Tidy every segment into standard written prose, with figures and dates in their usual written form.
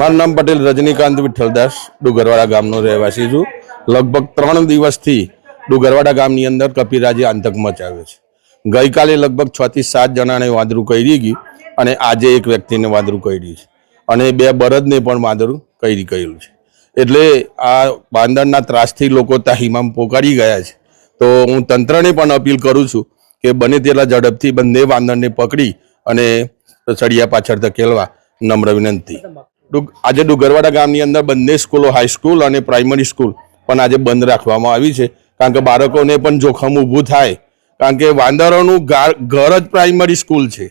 મારું નામ પટેલ રજનીકાંત વિઠ્ઠલદાસ ડુગરવાડા ગામનો રહેવાસી છું। લગભગ 3 દિવસથી ડુગરવાડા ગામની અંદર કપિરાજે આતંક મચાવ્યો છે। ગઈકાલે લગભગ 6 થી 7 જણાને વાંદરું કરડી ગયું અને આજે એક વ્યક્તિને વાંદરું કરડ્યું છે અને 2 બળદને પણ વાંદરું કરડી ગયેલું છે। એટલે આ વાંદરના ત્રાસથી લોકો તાહીમામ પોકારી ગયા છે। તો હું તંત્રને પણ અપીલ કરું છું કે બને તેટલા ઝડપથી બંને વાંદરને પકડી અને સળિયા પાછળ ધકેલવા નમ્ર વિનંતી। આજે ડુગરવાડા ગામની અંદર બંને સ્કૂલો હાઈસ્કૂલ અને પ્રાઇમરી સ્કૂલ પણ આજે બંધ રાખવામાં આવી છે, કારણ કે બાળકોને પણ જોખમ ઊભું થાય, કારણ કે વાંદરોનું ઘર જ પ્રાઇમરી સ્કૂલ છે।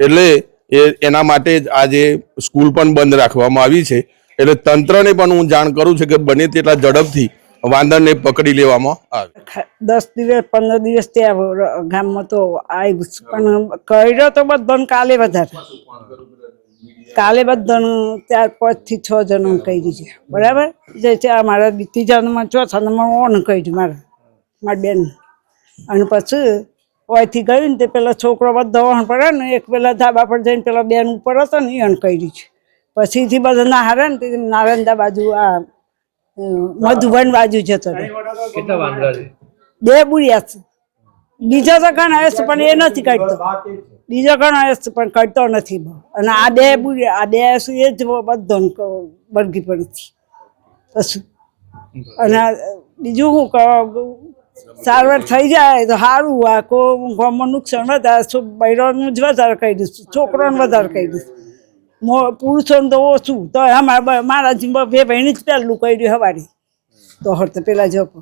એટલે એના માટે જ આજે સ્કૂલ પણ બંધ રાખવામાં આવી છે। એટલે તંત્રને પણ હું જાણ કરું છું કે બને તેટલા ઝડપથી વાંદરને પકડી લેવામાં આવે। 10 દિવસ 15 દિવસ ત્યાં ગામમાં તો આવ્યું પણ કર્યો તો બધાને કાલે બધાને 4-5 થી 6 જણને કરી છે, બરાબર। જે છે અમારા ત્રીજા નંબર ચોથા નંબર ઓન કર્યું મારા બેન, અને પછી ઓયથી ગયું ને તે પેલા છોકરો બધો ઓણ પડે ને એક પેલા ધાબા પર જઈને પેલા બેન ઉપર હતો ને એને કર્યું છે। પછીથી બધા ના હારે ને તે નારંદા બાજુ આ મધુબન બાજુ જતો રહ્યો। 2 બુરિયા છે, બીજા તો ઘણા હશે પણ એ નથી કાઢતો, બીજો ઘણો હશે પણ કાઢતો નથી। અને આ 2 બુરિયા, આ 2 હશે એ જ બધો બળગી પડી પછી। અને બીજું શું સારવાર થઈ જાય તો સારું, આ કોઈ ગામમાં નુકસાન વધારે બૈરાનું જ વધારે કહી દઈશું, છોકરાને વધારે કહી દઈશું, પુરુષોને તો ઓછું। તો મારા 2 ભાઈને જ પહેલું કર્યું સવારે તો હર તો પેલા જપો